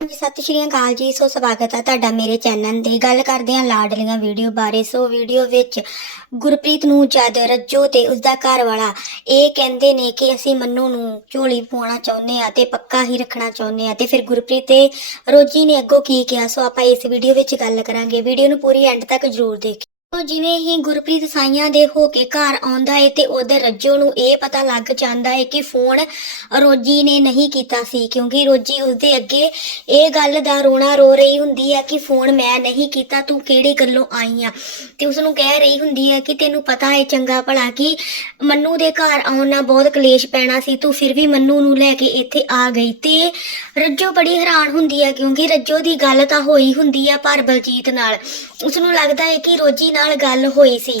ਜੀ ਸਤਿ ਸ਼੍ਰੀ ਅਕਾਲ ਜੀ। ਸੋ ਸਵਾਗਤ ਹੈ ਤੁਹਾਡਾ ਮੇਰੇ ਚੈਨਲ ਤੇ। ਗੱਲ ਕਰਦੇ ਹਾਂ ਲਾਡਲੀਆਂ ਵੀਡੀਓ ਬਾਰੇ। ਸੋ ਵੀਡੀਓ ਵਿੱਚ ਗੁਰਪ੍ਰੀਤ ਨੂੰ ਜਦ ਰੱਜੋ ਤੇ ਉਸਦਾ ਘਰ ਵਾਲਾ ਇਹ ਕਹਿੰਦੇ ਨੇ ਕਿ ਅਸੀਂ ਮੰਨੂ ਨੂੰ ਝੋਲੀ ਪਾਉਣਾ ਚਾਹੁੰਦੇ ਆ ਤੇ ਪੱਕਾ ਹੀ ਰੱਖਣਾ ਚਾਹੁੰਦੇ ਆ ਤੇ ਫਿਰ ਗੁਰਪ੍ਰੀਤ ਤੇ ਰੋਜੀ ਨੇ ਅੱਗੋਂ ਕੀ ਕਿਹਾ? ਸੋ ਆਪਾਂ ਇਸ ਵੀਡੀਓ ਵਿੱਚ ਗੱਲ ਕਰਾਂਗੇ। ਵੀਡੀਓ ਨੂੰ ਪੂਰੀ ਐਂਡ ਤੱਕ ਜ਼ਰੂਰ ਦੇਖਿਓ। ਸੋ ਜਿਵੇਂ ਹੀ ਗੁਰਪ੍ਰੀਤ ਸਾਈਆਂ ਦੇ ਹੋ ਕੇ ਘਰ ਆਉਂਦਾ ਏ ਤੇ ਉਧਰ ਰੱਜੋ ਨੂੰ ਇਹ ਪਤਾ ਲੱਗ ਜਾਂਦਾ ਏ ਕਿ ਫੋਨ ਰੋਜੀ ਨੇ ਨਹੀਂ ਕੀਤਾ ਸੀ, ਕਿਉਂਕਿ ਰੋਜੀ ਉਸਦੇ ਅੱਗੇ ਇਹ ਗੱਲ ਦਾ ਰੋਣਾ ਰੋ ਰਹੀ ਹੁੰਦੀ ਹੈ ਕਿ ਫੋਨ ਮੈਂ ਨਹੀਂ ਕੀਤਾ, ਤੂੰ ਕਿਹੜੀ ਗੱਲੋਂ ਆਈ ਆ? ਤੇ ਉਸ ਨੂੰ ਕਹਿ ਰਹੀ ਹੁੰਦੀ ਹੈ ਕਿ ਤੈਨੂੰ ਪਤਾ ਹੈ ਚੰਗਾ ਭਲਾ ਕਿ ਮੰਨੂ ਦੇ ਘਰ ਆਉਣ ਨਾਲ ਬਹੁਤ ਕਲੇਸ਼ ਪੈਣਾ ਸੀ, ਤੂੰ ਫਿਰ ਵੀ ਮੰਨੂ ਨੂੰ ਲੈ ਕੇ ਇੱਥੇ ਆ ਗਈ। ਤੇ ਰੱਜੋ ਬੜੀ ਹੈਰਾਨ ਹੁੰਦੀ ਹੈ, ਕਿਉਂਕਿ ਰੱਜੋ ਦੀ ਗੱਲ ਤਾਂ ਹੋਈ ਹੁੰਦੀ ਆ ਪਰ ਬਲਜੀਤ ਨਾਲ। ਉਸ ਨੂੰ ਲੱਗਦਾ ਹੈ ਕਿ ਰੋਜੀ ਨਾਲ ਗੱਲ ਹੋਈ ਸੀ।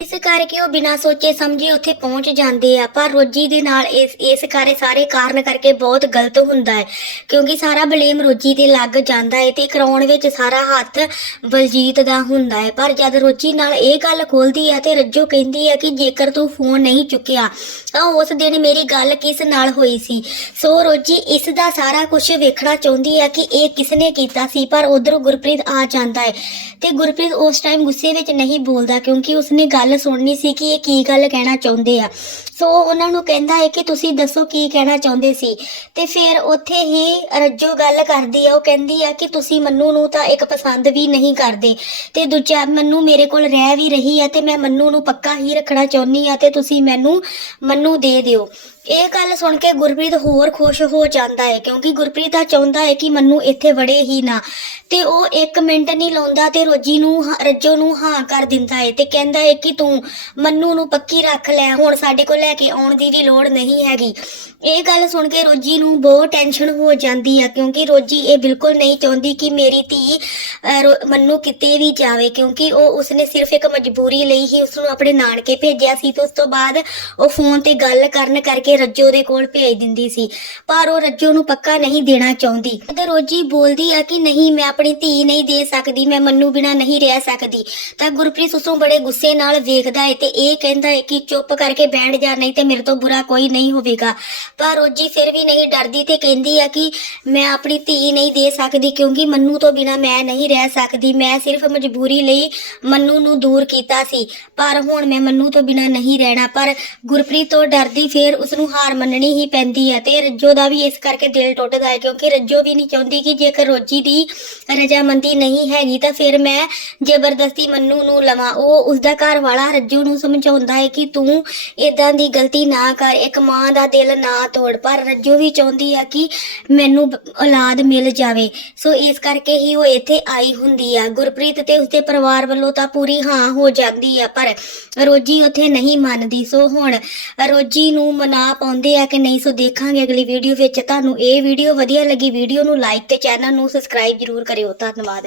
ਇਸ ਕਰਕੇ ਉਹ ਬਿਨਾਂ ਸੋਚੇ ਸਮਝੇ ਉੱਥੇ ਪਹੁੰਚ ਜਾਂਦੇ ਆ। ਪਰ ਰੋਜੀ ਦੇ ਨਾਲ ਇਸ ਇਸ ਕਾਰੇ ਸਾਰੇ ਕਾਰਨ ਕਰਕੇ ਬਹੁਤ ਗਲਤ ਹੁੰਦਾ ਹੈ। ਕਿਉਂਕਿ ਸਾਰਾ ਬਲੇਮ ਰੋਜੀ ਤੇ ਲੱਗ ਜਾਂਦਾ ਹੈ ਤੇ ਕਰਾਉਣ ਵਿੱਚ ਸਾਰਾ ਹੱਥ ਬਲਜੀਤ ਦਾ ਹੁੰਦਾ ਹੈ। ਪਰ ਜਦ ਰੋਜੀ ਨਾਲ ਇਹ ਗੱਲ ਖੋਲਦੀ ਹੈ ਤੇ ਰੱਜੋ ਕਹਿੰਦੀ ਹੈ ਕਿ ਜੇਕਰ ਤੂੰ ਫੋਨ ਨਹੀਂ ਚੁੱਕਿਆ, ਤਾਂ ਉਸ ਦਿਨ ਮੇਰੀ ਗੱਲ ਕਿਸ ਨਾਲ ਹੋਈ ਸੀ? ਸੋ ਰੋਜੀ ਇਸ ਦਾ ਸਾਰਾ ਕੁਝ ਵੇਖਣਾ ਚਾਹੁੰਦੀ ਹੈ ਕਿ ਇਹ ਕਿਸਨੇ ਕੀਤਾ ਸੀ, ਪਰ ਉਧਰੋਂ ਗੁਰਪ੍ਰੀਤ ਆ ਜਾਂਦਾ ਹੈ। ਤੇ ਗੁਰਪ੍ਰੀਤ ਉਸ ਟਾਈਮ ਗੁੱਸੇ ਵਿੱਚ ਨਹੀਂ ਬੋਲਦਾ ਕਿਉਂਕਿ ਉਸਨੇ ਗੱਲ ਸੁਣਨੀ ਸੀ ਕਿ ਇਹ ਕੀ ਗੱਲ ਕਹਿਣਾ ਚਾਹੁੰਦੇ ਆ। ਸੋ ਉਹਨਾਂ ਨੂੰ ਕਹਿੰਦਾ ਹੈ ਕਿ ਤੁਸੀਂ ਦੱਸੋ ਕੀ ਕਹਿਣਾ ਚਾਹੁੰਦੇ ਸੀ। ਤੇ ਫਿਰ ਉੱਥੇ ਹੀ ਰੱਜੋ ਗੱਲ ਕਰਦੀ ਆ, ਉਹ ਕਹਿੰਦੀ ਆ ਕਿ ਤੁਸੀਂ ਮੰਨੂ ਨੂੰ ਤਾਂ ਇੱਕ ਪਸੰਦ ਵੀ ਨਹੀਂ ਕਰਦੇ ਤੇ ਦੂਜਾ ਮੰਨੂ ਮੇਰੇ ਕੋਲ ਰਹਿ ਵੀ ਰਹੀ ਆ ਤੇ ਮੈਂ ਮੰਨੂ ਨੂੰ ਪੱਕਾ ਹੀ ਰੱਖਣਾ ਚਾਹੁੰਦੀ ਆ ਤੇ ਤੁਸੀਂ ਮੈਨੂੰ ਮੰਨੂ ਦੇ ਦਿਓ। ਇਹ ਗੱਲ ਸੁਣ ਕੇ ਗੁਰਪ੍ਰੀਤ ਹੋਰ ਖੁਸ਼ ਹੋ ਜਾਂਦਾ ਹੈ ਕਿਉਂਕਿ ਗੁਰਪ੍ਰੀਤ ਤਾਂ ਚਾਹੁੰਦਾ ਹੈ ਕਿ ਮੰਨੂ ਇੱਥੇ ਵੜੇ ਹੀ ਨਾ। ਤੇ ਉਹ 1 ਮਿੰਟ ਨਹੀਂ ਲਾਉਂਦਾ ਤੇ ਰੋਜੀ ਨੂੰ ਹਾਂ- ਰੱਜੋ ਨੂੰ ਹਾਂ ਕਰ ਦਿੰਦਾ ਹੈ ਤੇ ਕਹਿੰਦਾ ਹੈ ਕਿ ਤੂੰ ਮੰਨੂ ਨੂੰ ਪੱਕੀ ਰੱਖ ਲੈ, ਹੁਣ ਸਾਡੇ ਕੋਲ ਲੈ ਕੇ ਆਉਣ ਦੀ ਵੀ ਲੋੜ ਨਹੀਂ ਹੈਗੀ। ਇਹ ਗੱਲ ਸੁਣ ਕੇ ਰੋਜੀ ਨੂੰ ਬਹੁਤ ਟੈਨਸ਼ਨ ਹੋ ਜਾਂਦੀ ਹੈ ਕਿਉਂਕਿ ਰੋਜੀ ਇਹ ਬਿਲਕੁਲ ਨਹੀਂ ਚਾਹੁੰਦੀ ਕਿ ਮੇਰੀ ਧੀ ਰੋ- ਮੰਨੂ ਕਿਤੇ ਵੀ ਜਾਵੇ, ਕਿਉਂਕਿ ਉਹ ਉਸਨੇ ਸਿਰਫ ਇੱਕ ਮਜਬੂਰੀ ਲਈ ਹੀ ਉਸ ਨੂੰ ਆਪਣੇ ਨਾਨਕੇ ਭੇਜਿਆ ਸੀ ਤੇ ਉਸ ਤੋਂ ਬਾਅਦ ਉਹ ਫੋਨ ਤੇ ਗੱਲ ਕਰਨ ਕਰਕੇ ਰੱਜੋ ਦੇ ਕੋਲ ਭੇਜ ਦਿੰਦੀ ਸੀ, ਪਰ ਉਹ ਰੱਜੋ ਨੂੰ ਪੱਕਾ ਨਹੀਂ ਦੇਣਾ ਚਾਹੁੰਦੀ। ਤੇ ਰੋਜੀ ਬੋਲਦੀ ਆ ਕਿ ਨਹੀਂ, ਮੈਂ ਆਪਣੀ ਧੀ ਨਹੀਂ ਦੇ ਸਕਦੀ, ਮੈਂ ਮੰਨੂ ਬਿਨਾ ਨਹੀਂ ਰਹਿ ਸਕਦੀ। ਤਾਂ ਗੁਰਪ੍ਰੀਤ ਉਸ ਬੜੇ ਗੁੱਸੇ ਨਾਲ ਵੇਖਦਾ ਹੈ ਤੇ ਇਹ ਕਹਿੰਦਾ ਹੈ ਕਿ ਚੁੱਪ ਕਰਕੇ ਬੈਠ ਜਾ, ਨਹੀਂ ਤੇ ਮੇਰੇ ਤੋਂ ਬੁਰਾ ਕੋਈ ਨਹੀਂ ਹੋਵੇਗਾ। ਪਰ ਰੋਜੀ ਫਿਰ ਵੀ ਨਹੀਂ ਡਰਦੀ ਤੇ ਕਹਿੰਦੀ ਆ ਕਿ ਮੈਂ ਆਪਣੀ ਧੀ ਨਹੀਂ ਦੇ ਸਕਦੀ, ਕਿਉਂਕਿ ਮੰਨੂ ਤੋਂ ਬਿਨਾ ਮੈਂ ਨਹੀਂ ਰਹਿ ਸਕਦੀ। ਮੈਂ ਸਿਰਫ ਮਜਬੂਰੀ ਲਈ ਮੰਨੂ ਨੂੰ ਦੂਰ ਕੀਤਾ ਸੀ, ਪਰ ਹੁਣ ਮੈਂ ਮੰਨੂ ਤੋਂ ਬਿਨਾ ਨਹੀਂ ਰਹਿਣਾ। ਪਰ ਗੁਰਪ੍ਰੀਤ ਤੋਂ ਡਰਦੀ ਫਿਰ ਉਸ ਨੂੰ ਹਾਰ ਮੰਨਣੀ ਹੀ ਪੈਂਦੀ ਹੈ ਤੇ ਰੱਜੋ ਦਾ ਵੀ ਇਸ ਕਰਕੇ ਦਿਲ ਟੁੱਟਦਾ ਹੈ ਕਿਉਂਕਿ ਰੱਜੋ ਵੀ ਨਹੀਂ ਚਾਹੁੰਦੀ ਕਿ ਜੇਕਰ ਰੋਜੀ ਦੀ ਰਜਾਮੰਦੀ ਨਹੀਂ ਹੈਗੀ ਤਾਂ ਫਿਰ ਮੈਂ ਜ਼ਬਰਦਸਤੀ ਮੰਨੂ ਨੂੰ ਲਵਾਂ। ਉਹ ਉਸ ਦਾ ਘਰ ਵਾਲਾ ਰੱਜੋ ਨੂੰ ਸਮਝਾਉਂਦਾ ਹੈ ਕਿ ਤੂੰ ਇਦਾਂ ਦੀ ਗਲਤੀ ਨਾ ਕਰ, ਇੱਕ ਮਾਂ ਦਾ ਦਿਲ ਨਾ ਤੋੜ, ਪਰ ਰੱਜੋ ਵੀ ਚਾਹੁੰਦੀ ਹੈ ਕਿ ਮੈਨੂੰ ਔਲਾਦ ਮਿਲ ਜਾਵੇ। ਸੋ ਇਸ ਕਰਕੇ ਹੀ ਉਹ ਇੱਥੇ ਆਈ ਹੁੰਦੀ ਆ। ਗੁਰਪ੍ਰੀਤ ਤੇ ਉਸਦੇ ਪਰਿਵਾਰ ਵੱਲੋਂ ਤਾਂ ਪੂਰੀ ਹਾਂ ਹੋ ਜਾਂਦੀ ਆ, ਪਰ ਰੋਜੀ ਉੱਥੇ ਨਹੀਂ ਮੰਨਦੀ। ਸੋ ਹੁਣ ਰੋਜੀ ਨੂੰ ਮਨਾ ਪਾਉਂਦੇ ਆ ਕਿ ਨਹੀਂ, ਸੋ ਦੇਖਾਂਗੇ ਅਗਲੀ ਵੀਡੀਓ ਵਿੱਚ। ਤੁਹਾਨੂੰ ਇਹ ਵੀਡੀਓ ਵਧੀਆ ਲੱਗੀ ਵੀਡੀਓ ਨੂੰ ਲਾਈਕ ਤੇ ਚੈਨਲ ਨੂੰ ਸਬਸਕ੍ਰਾਈਬ ਜਰੂਰ ਕਰਿਓ। ਧੰਨਵਾਦ।